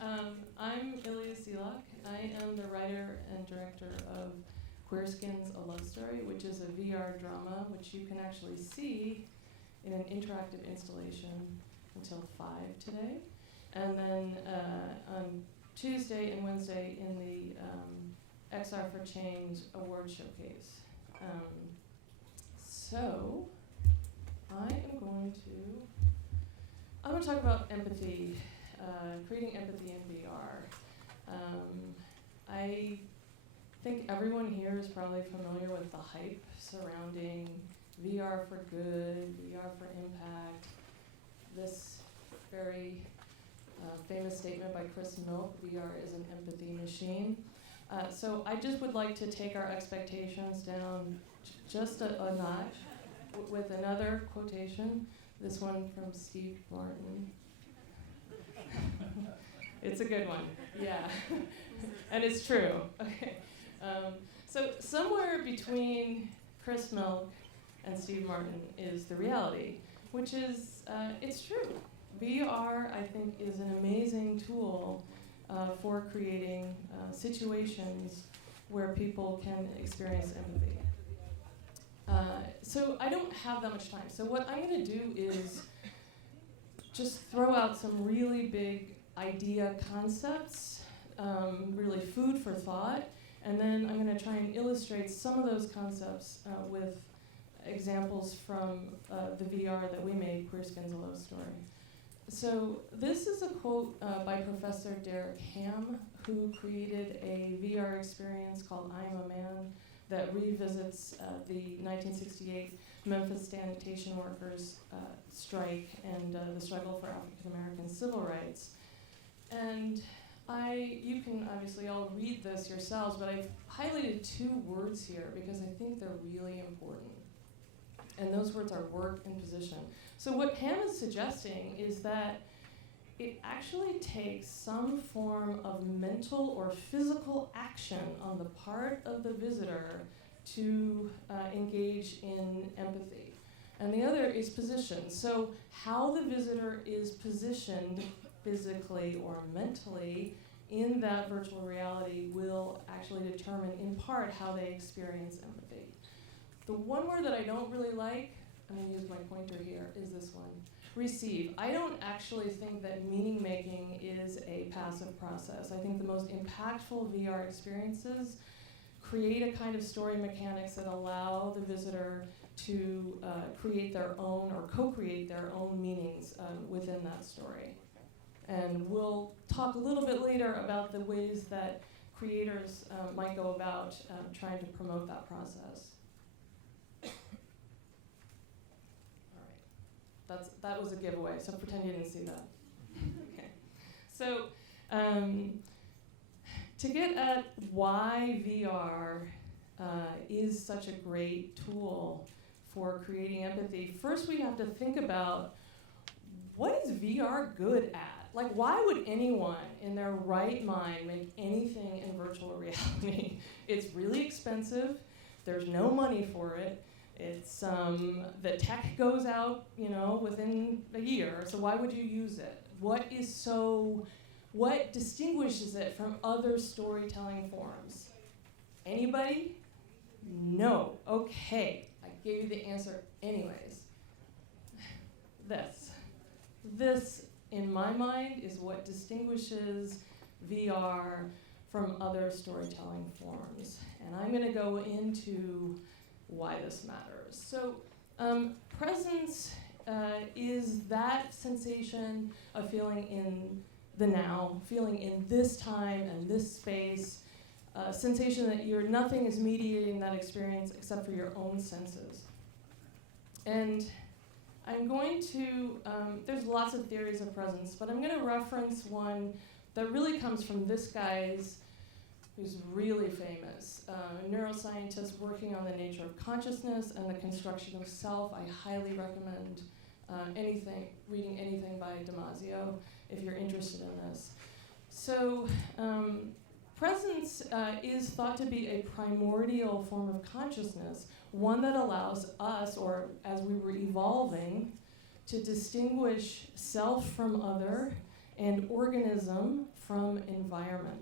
I'm Illya Szilak. I am the writer and director of Queerskins, A Love Story, which is a VR drama, which you can actually see in an interactive installation until 5 today. And then on Tuesday and Wednesday in the XR for Change Award Showcase. So I'm going to talk about empathy, creating empathy in VR. I think everyone here is probably familiar with the hype surrounding VR for good, VR for impact. This very famous statement by Chris Milk, VR is an empathy machine. So I just would like to take our expectations down just a notch with another quotation. This one from Steve Martin. It's a good one, yeah. And it's true. Okay. So somewhere between Chris Milk and Steve Martin is the reality, which is, it's true. VR, I think, is an amazing tool for creating situations where people can experience empathy. So I don't have that much time. So what I'm going to do is just throw out some really big idea concepts, really food for thought, and then I'm going to try and illustrate some of those concepts with examples from the VR that we made, Queerskins, A Love Story. So this is a quote by Professor Derek Ham, who created a VR experience called I Am a Man that revisits the 1968 Memphis sanitation workers strike and the struggle for African American civil rights. And you can obviously all read this yourselves, but I've highlighted 2 words here because I think they're really important. And those words are work and position. So what Ham is suggesting is that it actually takes some form of mental or physical action on the part of the visitor to engage in empathy. And the other is position. So how the visitor is positioned physically or mentally in that virtual reality will actually determine in part how they experience empathy. The one word that I don't really like, I'm going to use my pointer here, is this one, receive. I don't actually think that meaning making is a passive process. I think the most impactful VR experiences create a kind of story mechanics that allow the visitor to create their own or co-create their own meanings within that story. And we'll talk a little bit later about the ways that creators might go about trying to promote that process. That was a giveaway, so pretend you didn't see that. Okay. So to get at why VR is such a great tool for creating empathy, first we have to think about what is VR good at? Like, why would anyone in their right mind make anything in virtual reality? It's really expensive. There's no money for it. It's the tech goes out, within a year. So why would you use it? What distinguishes it from other storytelling forms? Anybody? No. Okay. I gave you the answer anyways. This, in my mind, is what distinguishes VR from other storytelling forms. And I'm going to go into why this matters. So presence is that sensation of feeling in the now, feeling in this time and this space, sensation that nothing is mediating that experience except for your own senses. And I'm going to, there's lots of theories of presence, but I'm going to reference one that really comes from this guy's, who's really famous, a neuroscientist working on the nature of consciousness and the construction of self. I highly recommend reading anything by Damasio if you're interested in this. So presence is thought to be a primordial form of consciousness, one that allows us, or as we were evolving, to distinguish self from other and organism from environment.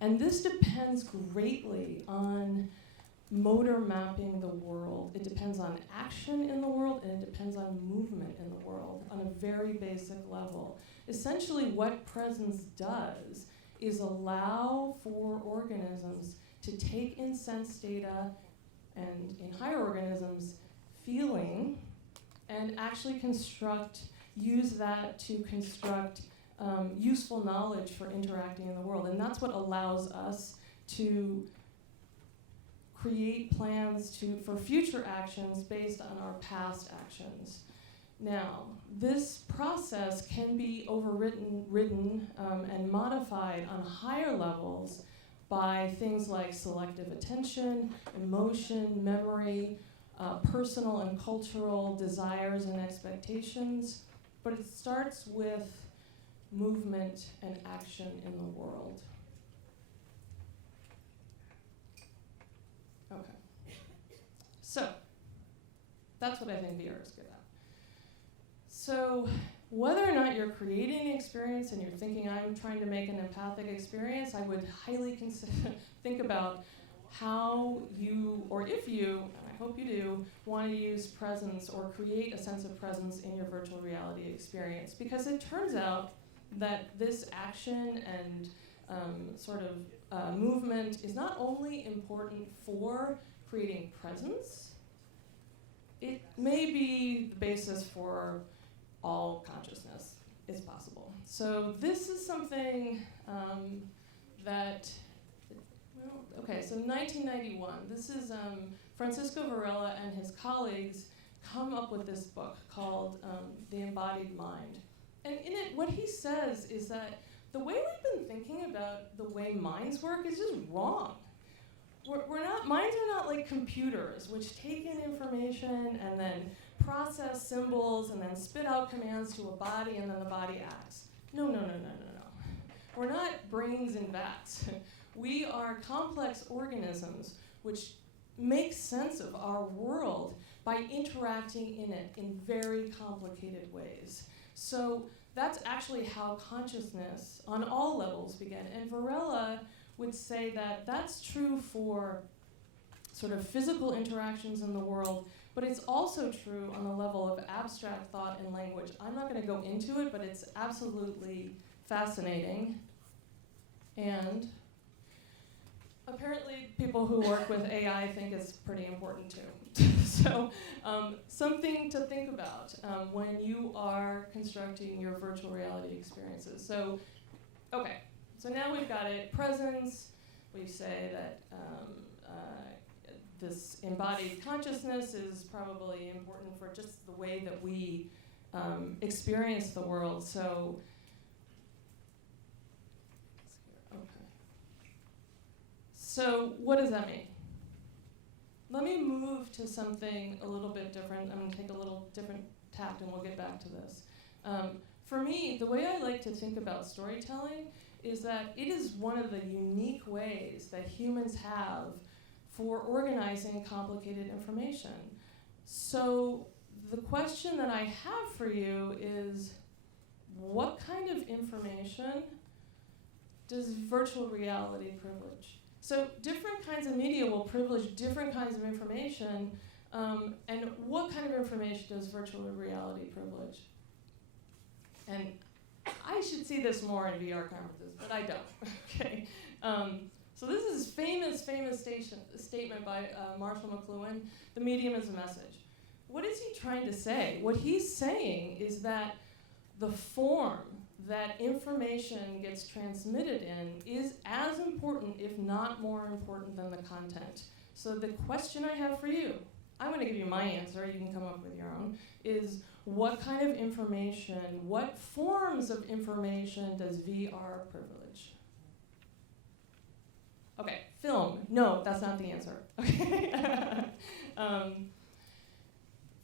And this depends greatly on motor mapping the world. It depends on action in the world, and it depends on movement in the world on a very basic level. Essentially, what presence does is allow for organisms to take in sense data, and in higher organisms, feeling, and actually use that to construct useful knowledge for interacting in the world. And that's what allows us to create plans for future actions based on our past actions. Now, this process can be ridden and modified on higher levels by things like selective attention, emotion, memory, personal and cultural desires and expectations, but it starts with movement and action in the world. Okay. So, that's what I think VR is good at. So, whether or not you're creating an experience and you're thinking I'm trying to make an empathic experience, I would highly think about how you, or if you, and I hope you do, want to use presence or create a sense of presence in your virtual reality experience. Because it turns out that this action and movement is not only important for creating presence, it may be the basis for all consciousness is possible. So this is something so 1991, this is Francisco Varela and his colleagues come up with this book called The Embodied Mind. And in it, what he says is that the way we've been thinking about the way minds work is just wrong. Minds are not like computers, which take in information and then process symbols and then spit out commands to a body and then the body acts. No. We're not brains in vats. We are complex organisms which make sense of our world by interacting in it in very complicated ways. So that's actually how consciousness on all levels began. And Varela would say that that's true for sort of physical interactions in the world, but it's also true on the level of abstract thought and language. I'm not going to go into it, but it's absolutely fascinating. And apparently people who work with AI think it's pretty important too. So something to think about when you are constructing your virtual reality experiences. So, okay, so now we've got it. Presence, we say that this embodied consciousness is probably important for just the way that we experience the world. So, So what does that mean? Let me move to something a little bit different. I'm going to take a little different tact and we'll get back to this. For me, the way I like to think about storytelling is that it is one of the unique ways that humans have for organizing complicated information. So the question that I have for you is, what kind of information does virtual reality privilege? So different kinds of media will privilege different kinds of information, and what kind of information does virtual reality privilege? And I should see this more in VR conferences, but I don't, okay? So this is famous statement by Marshall McLuhan, the medium is a message. What is he trying to say? What he's saying is that the form that information gets transmitted in is as important, if not more important, than the content. So the question I have for you, I'm going to give you my answer, you can come up with your own, is what kind of information, what forms of information does VR privilege? Okay, film. No, that's not the answer. Okay.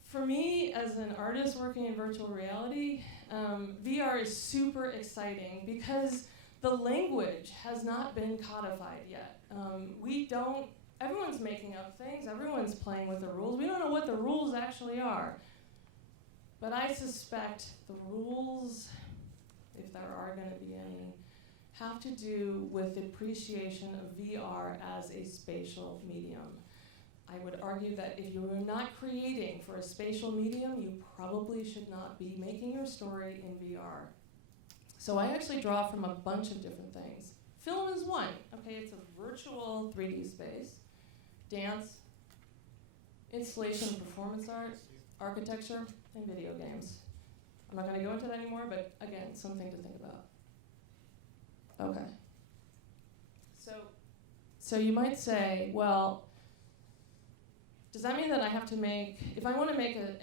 For me, as an artist working in virtual reality, VR is super exciting because the language has not been codified yet. Everyone's making up things, everyone's playing with the rules. We don't know what the rules actually are. But I suspect the rules if there are going to be any, have to do with the appreciation of VR as a spatial medium. I would argue that if you are not creating for a spatial medium, you probably should not be making your story in VR. So I actually draw from a bunch of different things. Film is one. Okay, it's a virtual 3D space. Dance, installation and performance art, architecture, and video games. I'm not going to go into that anymore, but again, something to think about. Okay. So you might say, well, does that mean that I have to make, if I want to make an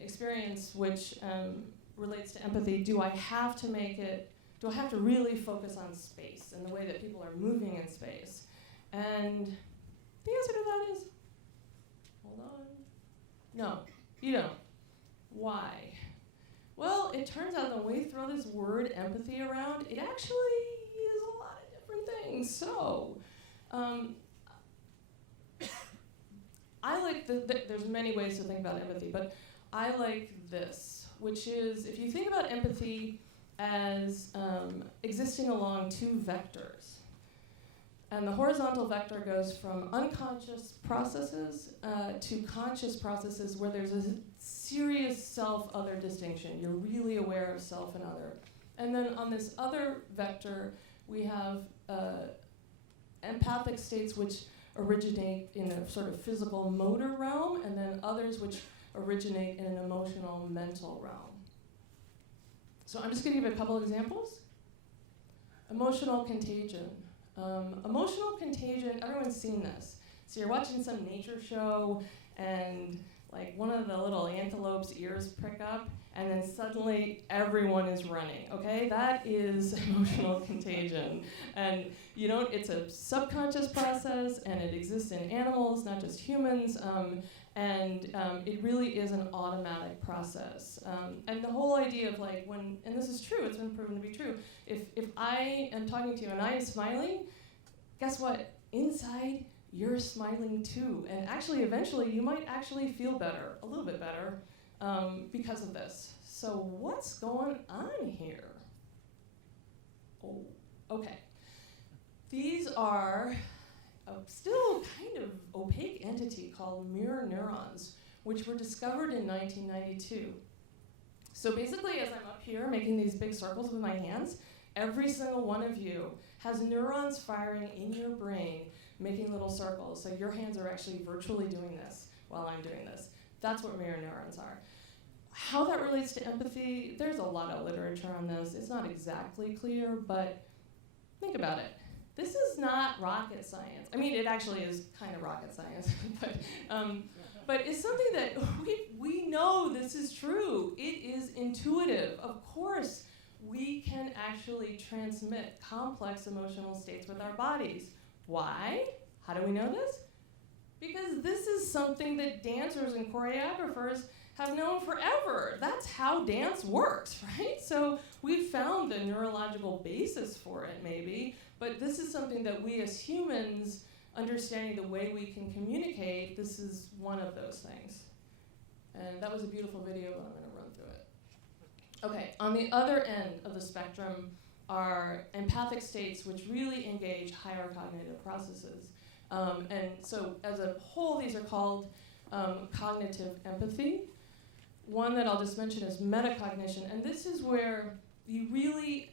experience which relates to empathy, do I have to make it, do I have to really focus on space and the way that people are moving in space? And the answer to that is, hold on. No, you don't. Why? Well, it turns out that when we throw this word empathy around, it actually is a lot of different things. So, I like there's many ways to think about empathy, but I like this, which is if you think about empathy as existing along two vectors, and the horizontal vector goes from unconscious processes to conscious processes where there's a serious self-other distinction. You're really aware of self and other. And then on this other vector, we have empathic states which originate in a sort of physical motor realm, and then others which originate in an emotional mental realm. So I'm just going to give a couple examples. Emotional contagion. Emotional contagion, everyone's seen this. So you're watching some nature show and like one of the little antelope's ears prick up and then suddenly everyone is running, okay? That is emotional contagion. And you know, it's a subconscious process and it exists in animals, not just humans, and it really is an automatic process. And the whole idea of like when, and this is true, it's been proven to be true, if I am talking to you and I am smiling, guess what? Inside, you're smiling too. And actually, eventually, you might actually feel better, a little bit better, because of this. So what's going on here? Oh, okay. These are a still kind of opaque entity called mirror neurons, which were discovered in 1992. So basically, as I'm up here making these big circles with my hands, every single one of you has neurons firing in your brain, making little circles. So your hands are actually virtually doing this while I'm doing this. That's what mirror neurons are. How that relates to empathy, there's a lot of literature on this. It's not exactly clear, but think about it. This is not rocket science. I mean, it actually is kind of rocket science, but it's something that we know this is true. It is intuitive. Of course, we can actually transmit complex emotional states with our bodies. Why? How do we know this? Because this is something that dancers and choreographers have known forever. That's how dance works, right? So we've found the neurological basis for it, maybe, but this is something that we as humans, understanding the way we can communicate, this is one of those things. And that was a beautiful video, but I'm going to run through it. Okay, on the other end of the spectrum are empathic states which really engage higher cognitive processes. And so as a whole, these are called cognitive empathy. One that I'll just mention is metacognition, and this is where you really,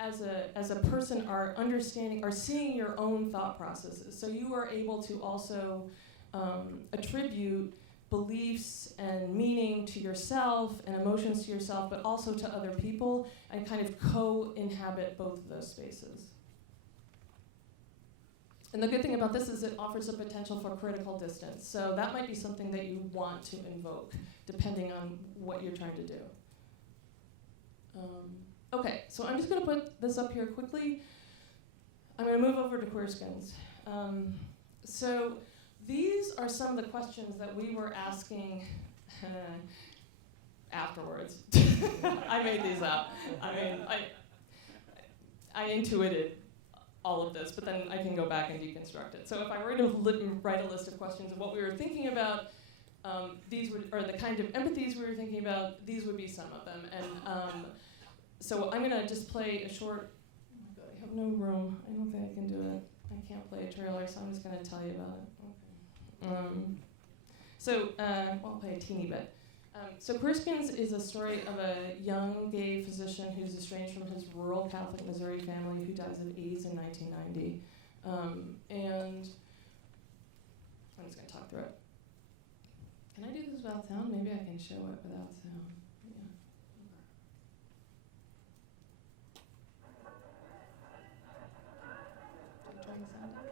as a person, are understanding, are seeing your own thought processes. So you are able to also attribute beliefs and meaning to yourself and emotions to yourself, but also to other people, and kind of co-inhabit both of those spaces. And the good thing about this is it offers a potential for critical distance. So that might be something that you want to invoke, depending on what you're trying to do. Okay, so I'm just going to put this up here quickly. I'm going to move over to Queerskins. So these are some of the questions that we were asking afterwards. I made these up. I mean, I intuited all of this, but then I can go back and deconstruct it. So if I were to write a list of questions of what we were thinking about, these would, or the kind of empathies we were thinking about, these would be some of them. And So I'm gonna just play a short, oh my God, I have no room. I don't think I can do it. I can't play a trailer, so I'm just gonna tell you about it. Okay. I'll play a teeny bit. So Queerskins is a story of a young gay physician who's estranged from his rural Catholic Missouri family who dies of AIDS in 1990. And I'm just going to talk through it. Can I do this without sound? Maybe I can show it without sound. Yeah. Do you turn the sound up?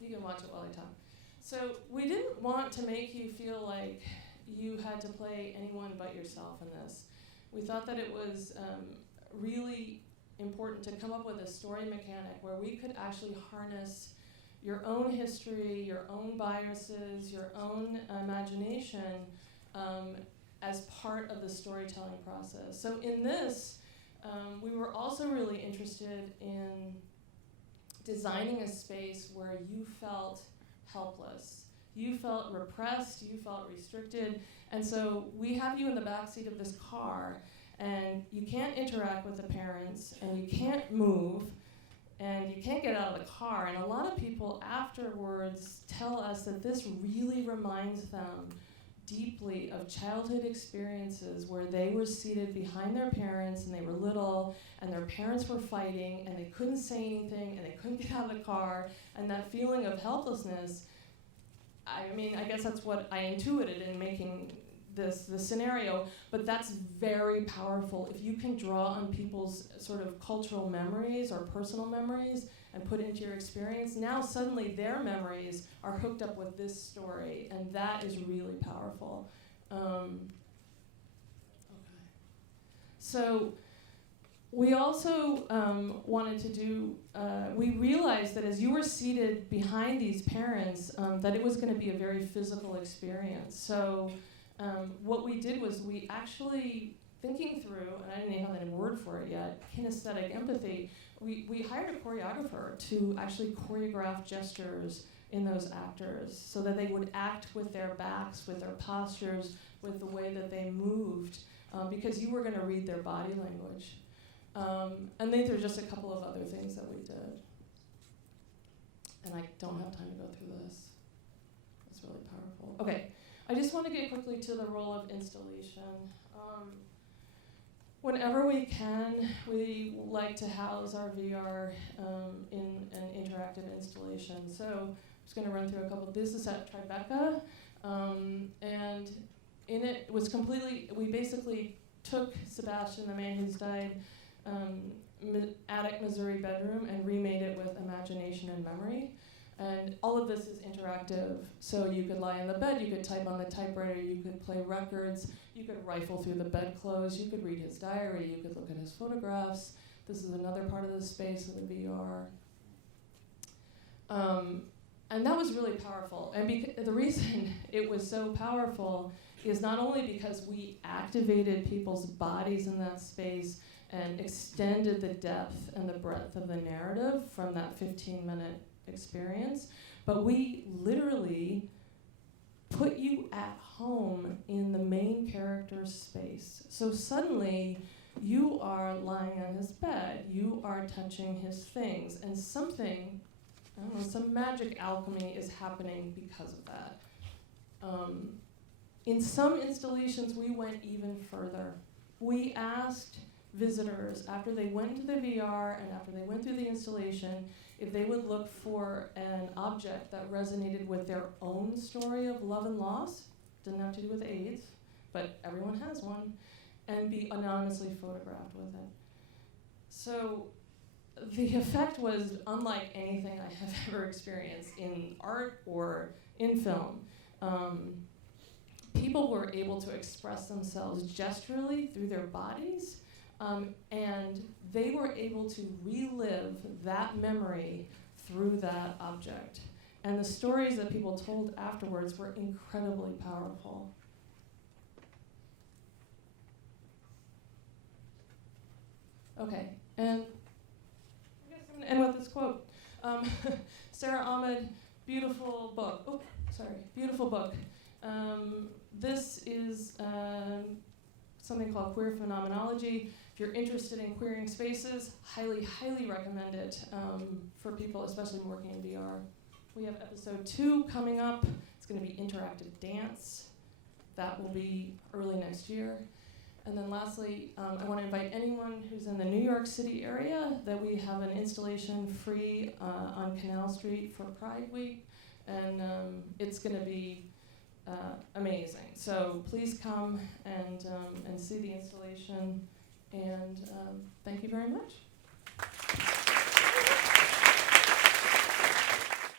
You can watch it while I talk. So we didn't want to make you feel like you had to play anyone but yourself in this. We thought that it was really important to come up with a story mechanic where we could actually harness your own history, your own biases, your own imagination as part of the storytelling process. So in this, we were also really interested in designing a space where you felt helpless. You felt repressed, you felt restricted, and so we have you in the backseat of this car, and you can't interact with the parents, and you can't move, and you can't get out of the car. And a lot of people afterwards tell us that this really reminds them deeply of childhood experiences where they were seated behind their parents and they were little and their parents were fighting and they couldn't say anything and they couldn't get out of the car, and that feeling of helplessness, I mean, I guess that's what I intuited in making this scenario, but that's very powerful. If you can draw on people's sort of cultural memories or personal memories and put it into your experience, now suddenly their memories are hooked up with this story, and that is really powerful. Okay. So we also wanted to do, we realized that as you were seated behind these parents, that it was going to be a very physical experience. So what we did was we actually, thinking through, and I didn't even have any word for it yet, kinesthetic empathy, we hired a choreographer to actually choreograph gestures in those actors so that they would act with their backs, with their postures, with the way that they moved, because you were going to read their body language. And these are just a couple of other things that we did. And I don't have time to go through this. It's really powerful. Okay, I just want to get quickly to the role of installation. Whenever we can, we like to house our VR in an interactive installation. So I'm just going to run through a couple. This is at Tribeca, and in it was completely, we basically took Sebastian, the man who's died, attic Missouri bedroom and remade it with imagination and memory. And all of this is interactive. So you could lie in the bed, you could type on the typewriter, you could play records, you could rifle through the bedclothes, you could read his diary, you could look at his photographs. This is another part of the space of the VR. And that was really powerful. And the reason it was so powerful is not only because we activated people's bodies in that space and extended the depth and the breadth of the narrative from that 15-minute experience, but we literally put you at home in the main character's space. So suddenly, you are lying on his bed, you are touching his things, and something, I don't know, some magic alchemy is happening because of that. In some installations, we went even further. We asked visitors, after they went into the VR and after they went through the installation, if they would look for an object that resonated with their own story of love and loss, didn't have to do with AIDS, but everyone has one, and be anonymously photographed with it. So the effect was unlike anything I have ever experienced in art or in film. People were able to express themselves gesturally through their bodies, and they were able to relive that memory through that object. And the stories that people told afterwards were incredibly powerful. Okay, and I guess I'm going to end with this quote. Sarah Ahmed beautiful book. Oh, sorry, beautiful book. This is something called Queer Phenomenology. If you're interested in queering spaces, highly, highly recommend it for people, especially working in VR. We have episode 2 coming up. It's going to be interactive dance. That will be early next year. And then lastly, I want to invite anyone who's in the New York City area that we have an installation free on Canal Street for Pride Week. And it's going to be amazing. So please come and see the installation. And thank you very much.